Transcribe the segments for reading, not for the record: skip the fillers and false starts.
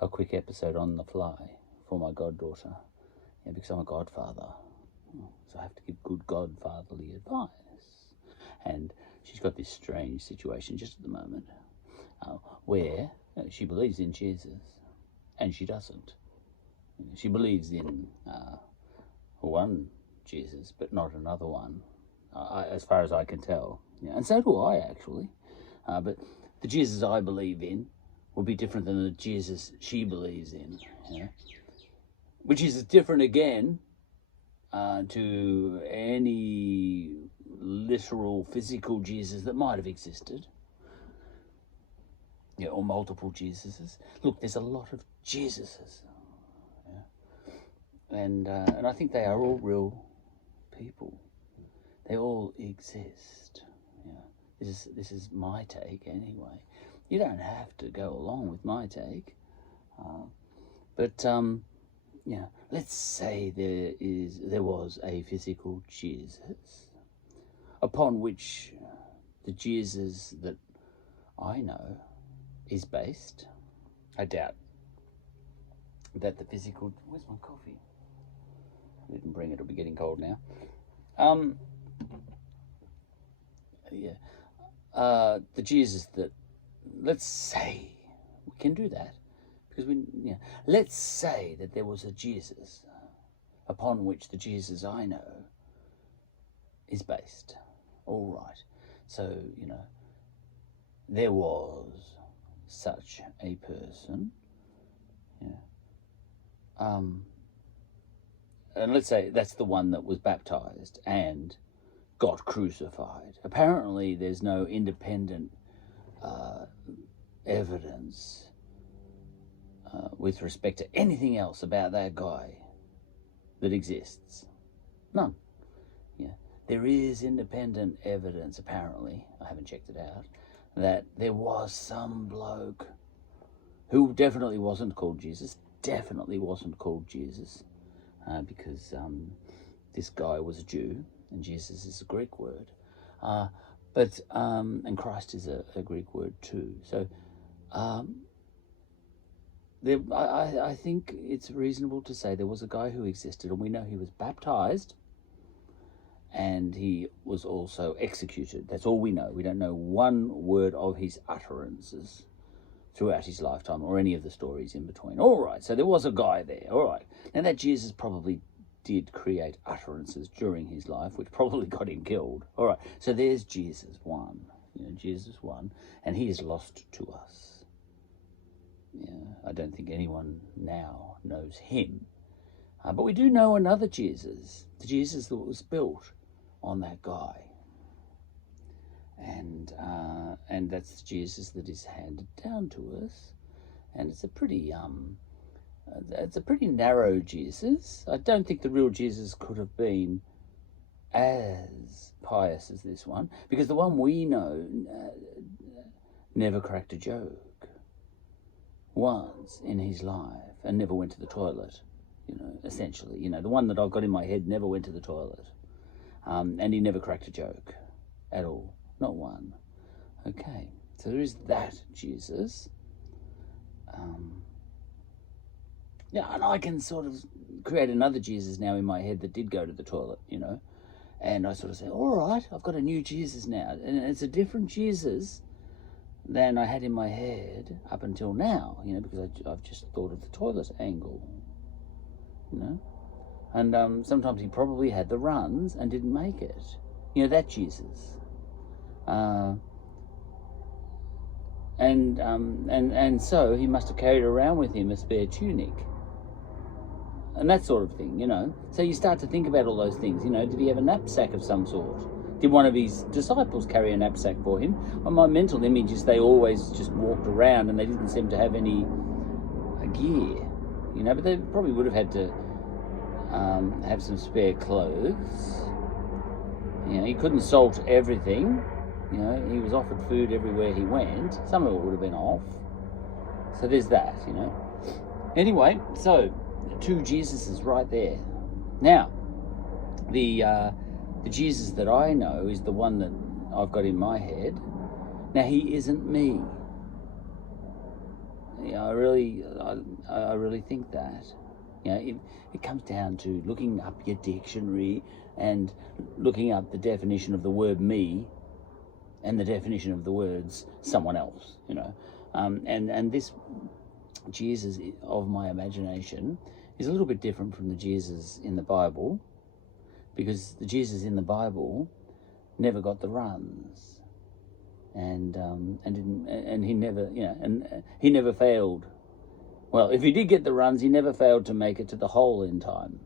a quick episode on the fly for my goddaughter, because I'm a godfather. So I have to give good godfatherly advice. And she's got this strange situation just at the moment where she believes in Jesus and she doesn't. She believes in one Jesus, but not another one, as far as I can tell. And so do I, actually. But the Jesus I believe in will be different than the Jesus she believes in, which is different again to any literal physical Jesus that might have existed, or multiple Jesuses. Look, there's a lot of Jesuses, and I think they are all real people. They all exist. This is my take anyway. You don't have to go along with my take, but let's say there was a physical Jesus, upon which the Jesus that I know is based. I doubt that the physical... Where's my coffee? I didn't bring it, it'll be getting cold now. The Jesus that... Let's say... We can do that. Because let's say that there was a Jesus upon which the Jesus I know is based. All right. So, there was such a person. And let's say that's the one that was baptized and got crucified. Apparently, there's no independent evidence with respect to anything else about that guy that exists. None. There is independent evidence, apparently, I haven't checked it out, that there was some bloke who definitely wasn't called Jesus, because this guy was a Jew, and Jesus is a Greek word, and Christ is a Greek word too. So I think it's reasonable to say there was a guy who existed, and we know he was baptized, and he was also executed. That's all we know. We don't know one word of his utterances throughout his lifetime or any of the stories in between. All right, so there was a guy there. All right. Now, that Jesus probably did create utterances during his life, which probably got him killed. All right, so there's Jesus 1. Jesus 1, and he is lost to us. I don't think anyone now knows him. But we do know another Jesus, the Jesus that was built on that guy. And that's the Jesus that is handed down to us. And it's a pretty narrow Jesus. I don't think the real Jesus could have been as pious as this one, because the one we know never cracked a joke once in his life and never went to the toilet. Essentially, the one that I've got in my head never went to the toilet. And he never cracked a joke at all. Not one. Okay, so there is that Jesus. And I can sort of create another Jesus now in my head that did go to the toilet, and I sort of say, all right, I've got a new Jesus now. And it's a different Jesus than I had in my head up until now, because I've just thought of the toilet angle. And sometimes he probably had the runs and didn't make it. That Jesus. And so he must have carried around with him a spare tunic. And that sort of thing, So you start to think about all those things, Did he have a knapsack of some sort? Did one of his disciples carry a knapsack for him? Well, my mental image is they always just walked around and they didn't seem to have any gear, But they probably would have had to have some spare clothes. He couldn't salt everything. He was offered food everywhere he went. Some of it would have been off. So there's that, Anyway, so 2 Jesuses right there. Now, the Jesus that I know is the one that I've got in my head. Now, he isn't me. I really think that. It comes down to looking up your dictionary and looking up the definition of the word me and the definition of the words someone else, and this Jesus of my imagination is a little bit different from the Jesus in the Bible, because the Jesus in the Bible never got the runs, and he never, and he never failed. Well, if he did get the runs, he never failed to make it to the hole in time.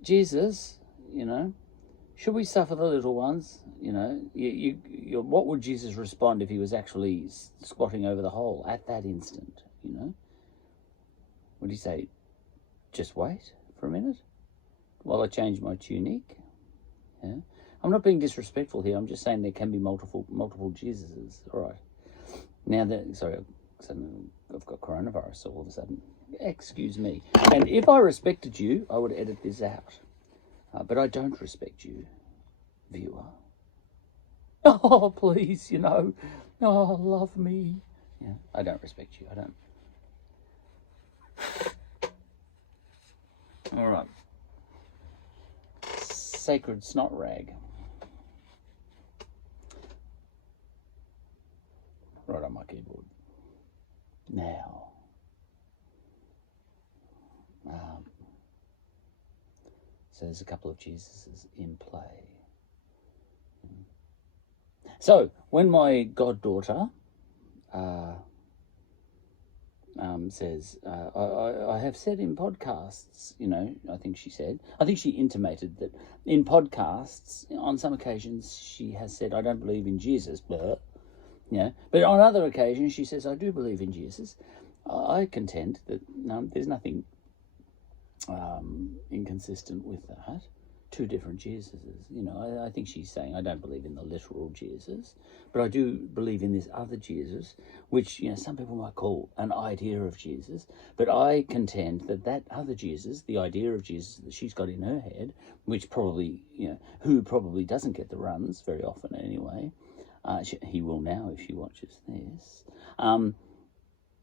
Jesus, should we suffer the little ones? What would Jesus respond if he was actually squatting over the hole at that instant? Would he say, "Just wait for a minute while I change my tunic"? Yeah, I'm not being disrespectful here. I'm just saying there can be multiple Jesuses. All right. Now I've got coronavirus all of a sudden. Excuse me. And if I respected you, I would edit this out. But I don't respect you, viewer. Oh, please, oh, love me. Yeah, I don't respect you. I don't. All right. Sacred snot rag. Right on my keyboard. Now. So there's a couple of Jesuses in play. So when my goddaughter says, I have said in podcasts, I think she intimated that in podcasts, on some occasions, she has said, I don't believe in Jesus, but on other occasions, she says, I do believe in Jesus. I contend that there's nothing inconsistent with that. Two different Jesuses. I think she's saying I don't believe in the literal Jesus, but I do believe in this other Jesus, which some people might call an idea of Jesus. But I contend that other Jesus, the idea of Jesus that she's got in her head, which probably who probably doesn't get the runs very often anyway. He will now if she watches this.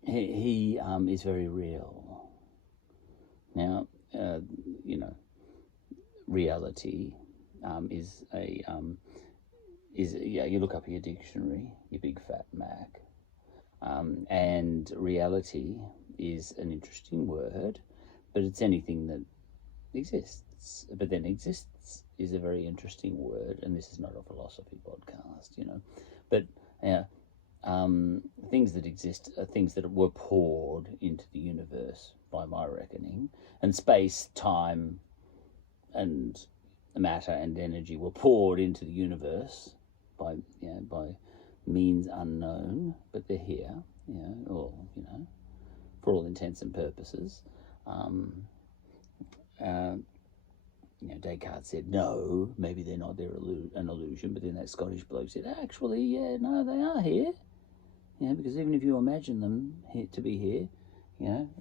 He is very real. Now, reality is you look up your dictionary, you big fat Mac, and reality is an interesting word, but it's anything that exists. But then exists is a very interesting word, and this is not a philosophy podcast, but things that exist are things that were poured into the universe by my reckoning, and space, time, and matter and energy were poured into the universe by means unknown, but they're here, or for all intents and purposes. Descartes said, no, maybe they're not, they're an illusion, but then that Scottish bloke said, actually, yeah, no, they are here. Because even if you imagine them to be here,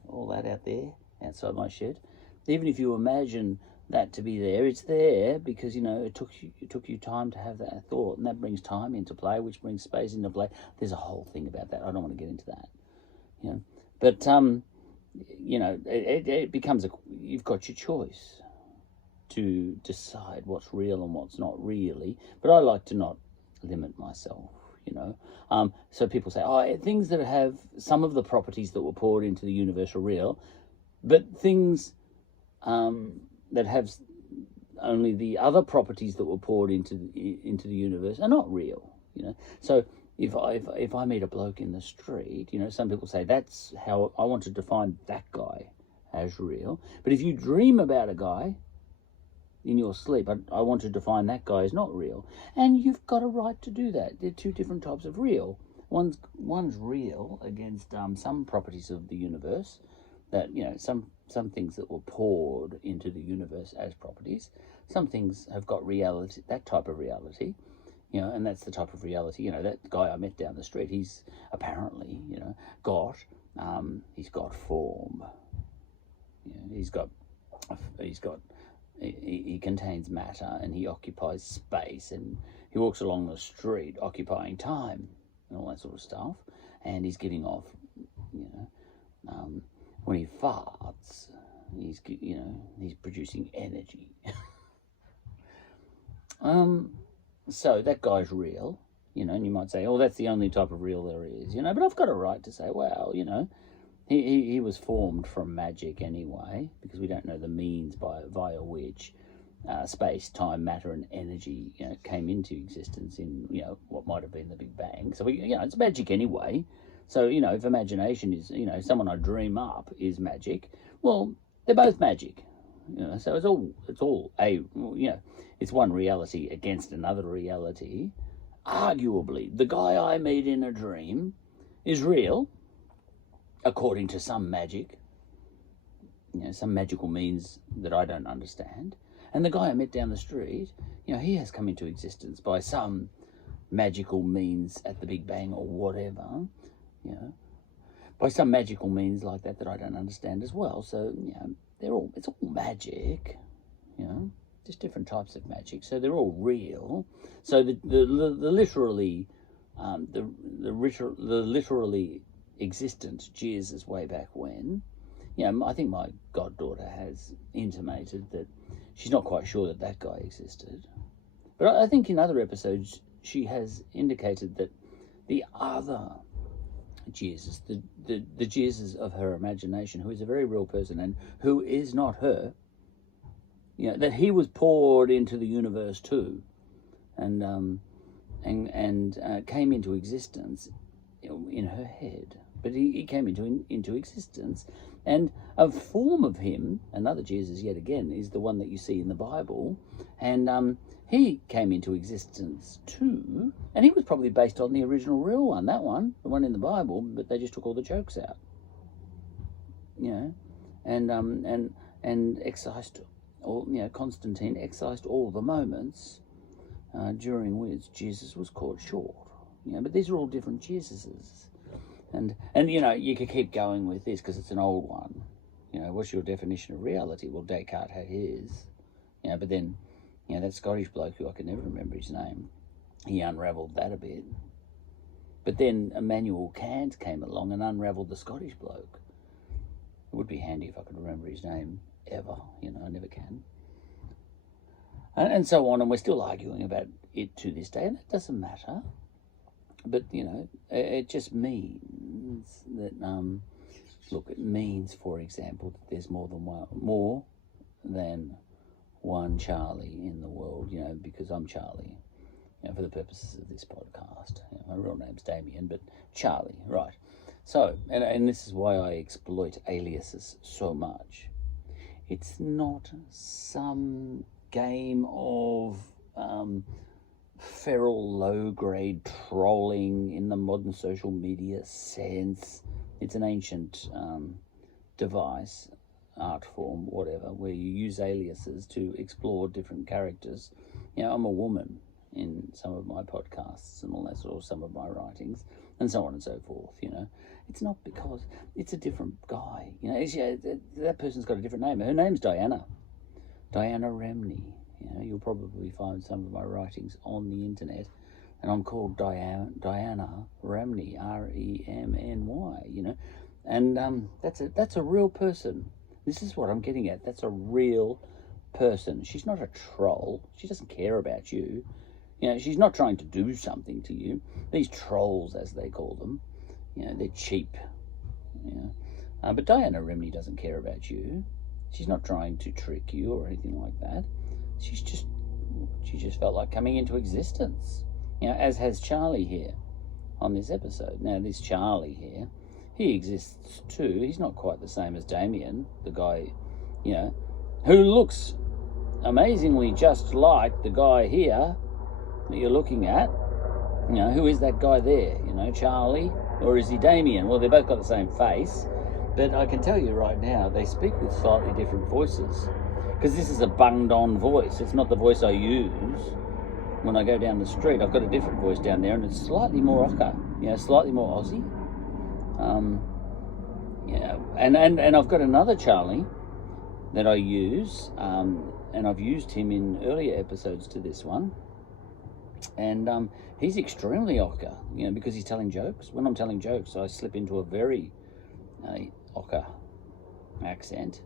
all that out there, outside my shed, even if you imagine that to be there, it's there because, it took you time to have that thought, and that brings time into play, which brings space into play. There's a whole thing about that. I don't want to get into that, But, it becomes you've got your choice to decide what's real and what's not really, but I like to not limit myself, So people say, things that have some of the properties that were poured into the universe are real, but things that have only the other properties that were poured into the universe are not real, So if I meet a bloke in the street, some people say that's how I want to define that guy as real. But if you dream about a guy in your sleep, I want to define that guy as not real. And you've got a right to do that. They're two different types of real. One's real against some properties of the universe, that some things that were poured into the universe as properties. Some things have got reality, that type of reality, and that's the type of reality. That guy I met down the street, he's apparently he's got form. He contains matter, and he occupies space, and he walks along the street occupying time. and all that sort of stuff, and he's giving off, when he farts, he's producing energy. So that guy's real, and you might say, oh, that's the only type of real there is, but I've got a right to say, well, he was formed from magic anyway, because we don't know the means via which space, time, matter, and energy, came into existence in, what might have been the Big Bang. So it's magic anyway. So if imagination is, someone I dream up is magic, well, they're both magic. So it's all it's one reality against another reality. Arguably, the guy I meet in a dream is real, according to some magic, some magical means that I don't understand. And the guy I met down the street, he has come into existence by some magical means at the Big Bang or whatever, by some magical means like that I don't understand as well. So, it's all magic, just different types of magic. So they're all real. So the literally existent Jesus way back when, I think my goddaughter has intimated that she's not quite sure that guy existed. But I think in other episodes she has indicated that the other Jesus, the Jesus of her imagination, who is a very real person and who is not her, that he was poured into the universe too, and came into existence in her head. But he came into existence, and a form of him, another Jesus yet again, is the one that you see in the Bible, and he came into existence too, and he was probably based on the original real one, the one in the Bible, but they just took all the jokes out, and excised all, Constantine excised all the moments during which Jesus was caught short, but these are all different Jesuses. And you could keep going with this because it's an old one. What's your definition of reality? Well, Descartes had his. But then, that Scottish bloke who I can never remember his name, he unravelled that a bit. But then Immanuel Kant came along and unravelled the Scottish bloke. It would be handy if I could remember his name ever. I never can. And so on, and we're still arguing about it to this day, and that doesn't matter. But, it just means that, it means, for example, that there's more than one Charlie in the world, because I'm Charlie, for the purposes of this podcast. My real name's Damien, but Charlie, right. So, and this is why I exploit aliases so much. It's not some game of feral low-grade trolling in the modern social media sense. It's an ancient device, art form, whatever, where you use aliases to explore different characters. I'm a woman in some of my podcasts and all that sort of, some of my writings, and so on and so forth, It's not because it's a different guy, that person's got a different name. Her name's Diana Remney. You'll probably find some of my writings on the internet, and I'm called Diana Remney, Remny, and that's a real person. This is what I'm getting at. That's a real person. She's not a troll. She doesn't care about you. She's not trying to do something to you. These trolls, as they call them, they're cheap. But Diana Remney doesn't care about you. She's not trying to trick you or anything like that. She just felt like coming into existence, as has Charlie here on this episode. Now, this Charlie here, he exists too. He's not quite the same as Damien, the guy, who looks amazingly just like the guy here that you're looking at. Who is that guy there? Charlie, or is he Damien? Well, they both got the same face, but I can tell you right now, they speak with slightly different voices. Because this is a bunged-on voice. It's not the voice I use when I go down the street. I've got a different voice down there, and it's slightly more ochre, slightly more Aussie. And I've got another Charlie that I use, and I've used him in earlier episodes to this one. And he's extremely ochre, you know, because he's telling jokes. When I'm telling jokes, I slip into a very ochre accent.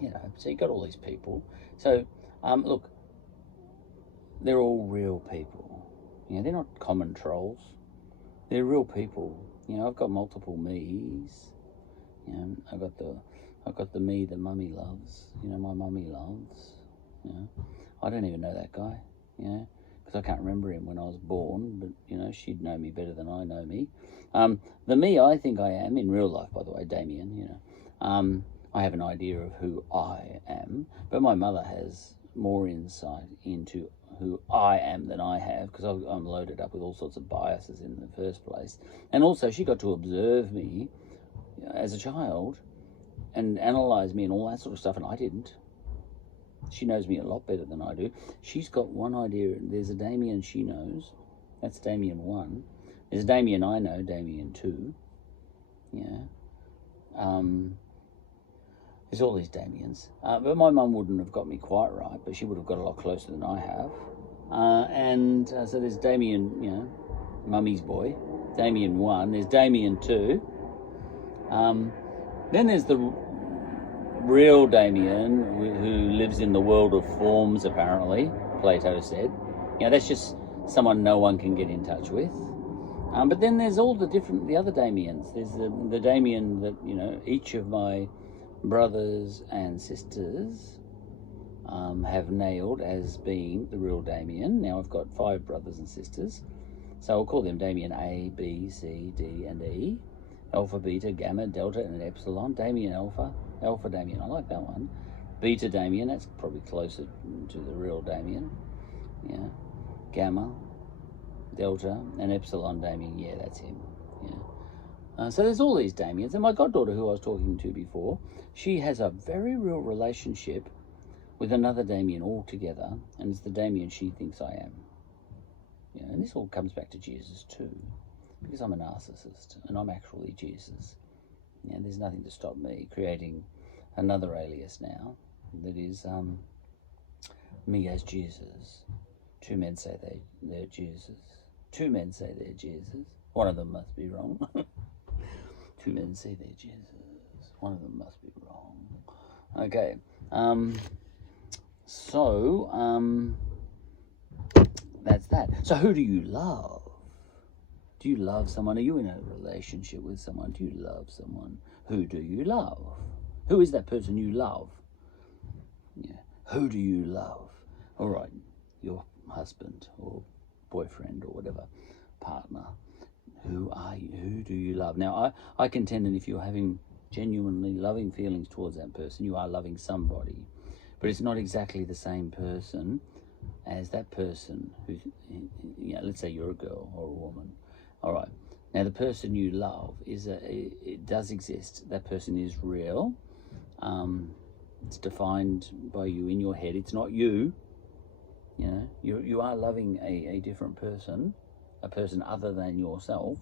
You know, so you got all these people. So, look, they're all real people. You know, they're not common trolls. They're real people. You know, I've got multiple me's. You know, I've got the me that mummy loves. You know, my mummy loves. You know, I don't even know that guy. You know, because I can't remember him when I was born. But you know, she'd know me better than I know me. The me I think I am in real life, by the way, Damien. You know, I have an idea of who I am, but my mother has more insight into who I am than I have, because I'm loaded up with all sorts of biases in the first place. And also, she got to observe me as a child and analyze me and all that sort of stuff, and I didn't. She knows me a lot better than I do. She's got one idea. There's a Damien she knows. That's Damien 1. There's a Damien I know, Damien 2. Yeah. There's all these Damiens. But my mum wouldn't have got me quite right, but she would have got a lot closer than I have. So there's Damien, you know, mummy's boy. Damien 1. There's Damien 2. Then there's the real Damien, who lives in the world of forms, apparently, Plato said. You know, that's just someone no one can get in touch with. But then there's all the other Damiens. There's the Damien that, you know, each of my brothers and sisters have nailed as being the real Damien. Now I've got 5 brothers and sisters, so I'll call them Damien A, B, C, D, and E. Alpha, beta, gamma, delta, and epsilon. Damien Alpha. Alpha Damien, I like that one. Beta Damien, that's probably closer to the real Damien. Yeah. Gamma, delta, and epsilon Damien, yeah, that's him. Yeah. So there's all these Damiens. And my goddaughter, who I was talking to before, she has a very real relationship with another Damien altogether, and it's the Damien she thinks I am. You know, and this all comes back to Jesus too, because I'm a narcissist, and I'm actually Jesus. Yeah, there's nothing to stop me creating another alias now that is me as Jesus. 2 men say they're Jesus. 2 men say they're Jesus. One of them must be wrong. 2 men say they're Jesus. One of them must be wrong. Okay. That's that. So who do you love? Do you love someone? Are you in a relationship with someone? Do you love someone? Who do you love? Who is that person you love? Yeah. Who do you love? All right, your husband or boyfriend or whatever, partner. Who are you? Who do you love? Now, I contend that if you're having genuinely loving feelings towards that person, you are loving somebody. But it's not exactly the same person as that person who's, you know, let's say you're a girl or a woman. All right. Now, the person you love it does exist. That person is real. It's defined by you in your head. It's not you. You know, you are loving a different person, a person other than yourself.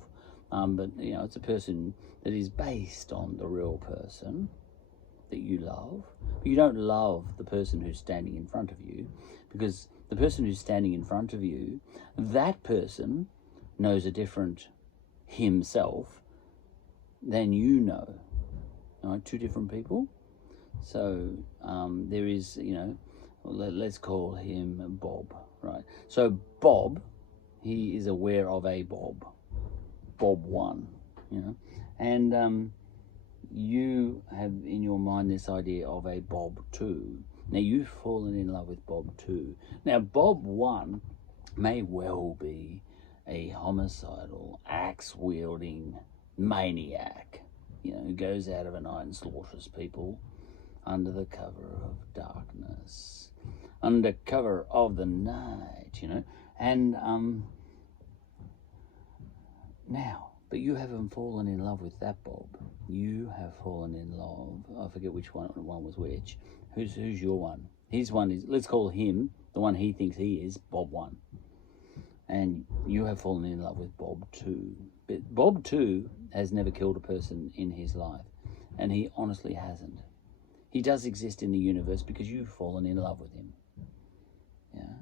But, you know, it's a person that is based on the real person that you love. But you don't love the person who's standing in front of you, because the person who's standing in front of you, that person knows a different himself than you know. All right, 2 different people. So there is, you know, let's call him Bob, right? So Bob, he is aware of a Bob 1, you know, and you have in your mind this idea of a Bob 2. Now you've fallen in love with Bob 2. Now Bob 1 may well be a homicidal, axe-wielding maniac, you know, who goes out of a night and slaughters people under the cover of darkness, under cover of the night, you know. And now, but you haven't fallen in love with that Bob. You have fallen in love. I forget which one was which. Who's your one? His one is, let's call him, the one he thinks he is, Bob 1. And you have fallen in love with Bob 2. But Bob 2 has never killed a person in his life. And he honestly hasn't. He does exist in the universe because you've fallen in love with him. Yeah.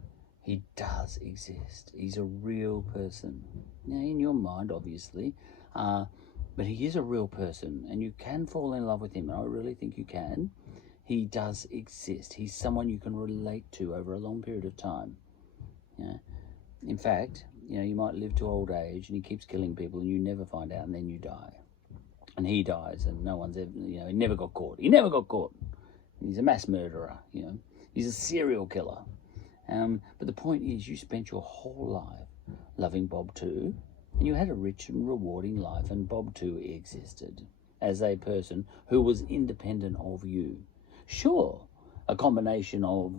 He does exist. He's a real person. Now, in your mind, obviously, but he is a real person, and you can fall in love with him, and I really think you can. He does exist. He's someone you can relate to over a long period of time. Yeah. In fact, you might live to old age, and he keeps killing people, and you never find out, and then you die. And he dies, and no one's ever, he never got caught. He never got caught. He's a mass murderer, He's a serial killer. But the point is, you spent your whole life loving Bob too, and you had a rich and rewarding life, and Bob too existed as a person who was independent of you. Sure, a combination of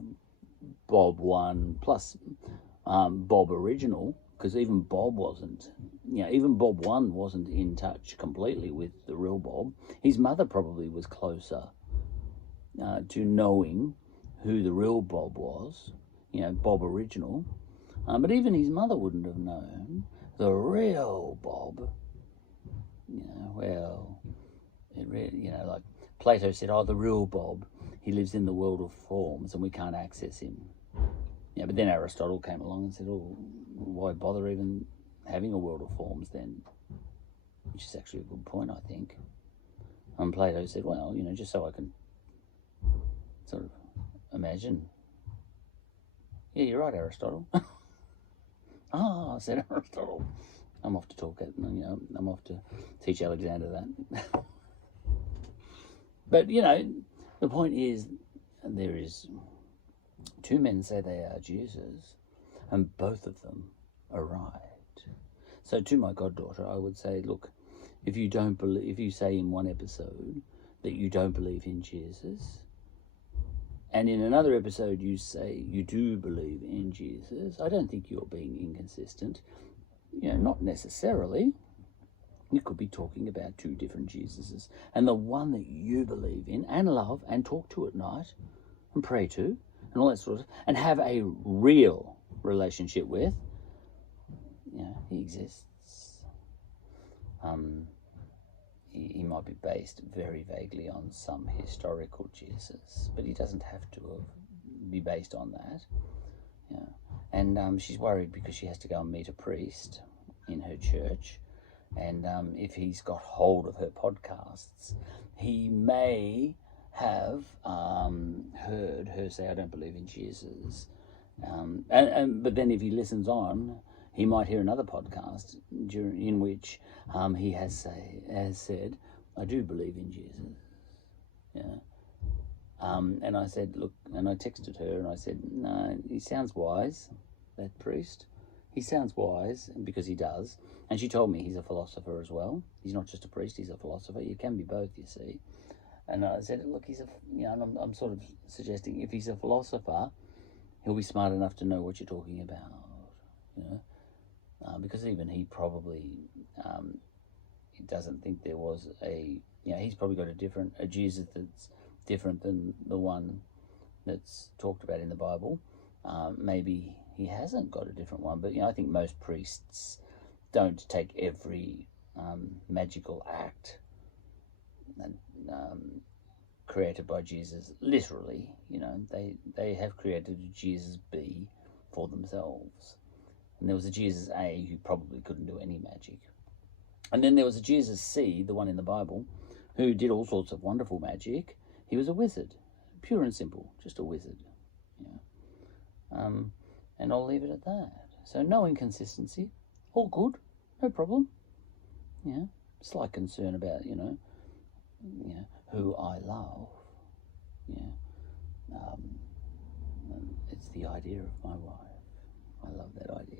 Bob 1 plus Bob original, because even Bob wasn't, even Bob 1 wasn't in touch completely with the real Bob. His mother probably was closer to knowing who the real Bob was, Bob original. But even his mother wouldn't have known the real Bob. Like Plato said, the real Bob, he lives in the world of forms and we can't access him. But then Aristotle came along and said, why bother even having a world of forms then? Which is actually a good point, I think. And Plato said, well, just so I can sort of imagine. Yeah, you're right, Aristotle. I said Aristotle. I'm off to talk at, I'm off to teach Alexander that. But, the point is, there is two men say they are Jesus, and both of them are right. So to my goddaughter, I would say, look, if you say in one episode that you don't believe in Jesus, and in another episode you say you do believe in Jesus, I don't think you're being inconsistent. Not necessarily. You could be talking about two different Jesuses, and the one that you believe in and love and talk to at night and pray to and all that sort of, and have a real relationship with, he exists. He might be based very vaguely on some historical Jesus, but he doesn't have to be based on that. And she's worried because she has to go and meet a priest in her church, and if he's got hold of her podcasts, he may have heard her say, I don't believe in Jesus. But then if he listens on, he might hear another podcast in which he has said, I do believe in Jesus. And I said, look, and I texted her and I said, no, he sounds wise, that priest. He sounds wise, because he does. And she told me he's a philosopher as well. He's not just a priest, he's a philosopher. You can be both, you see. And I said, look, I'm sort of suggesting if he's a philosopher, he'll be smart enough to know what you're talking about, because even he probably doesn't think there was he's probably got a Jesus that's different than the one that's talked about in the Bible. Maybe he hasn't got a different one, but I think most priests don't take every magical act created by Jesus literally. They have created a Jesus B for themselves, and there was a Jesus A who probably couldn't do any magic, and then there was a Jesus C, the one in the Bible, who did all sorts of wonderful magic. He was a wizard, pure and simple, just a wizard. And I'll leave it at that. So no inconsistency, all good, no problem. Slight concern about who I love. It's the idea of my wife. I love that idea.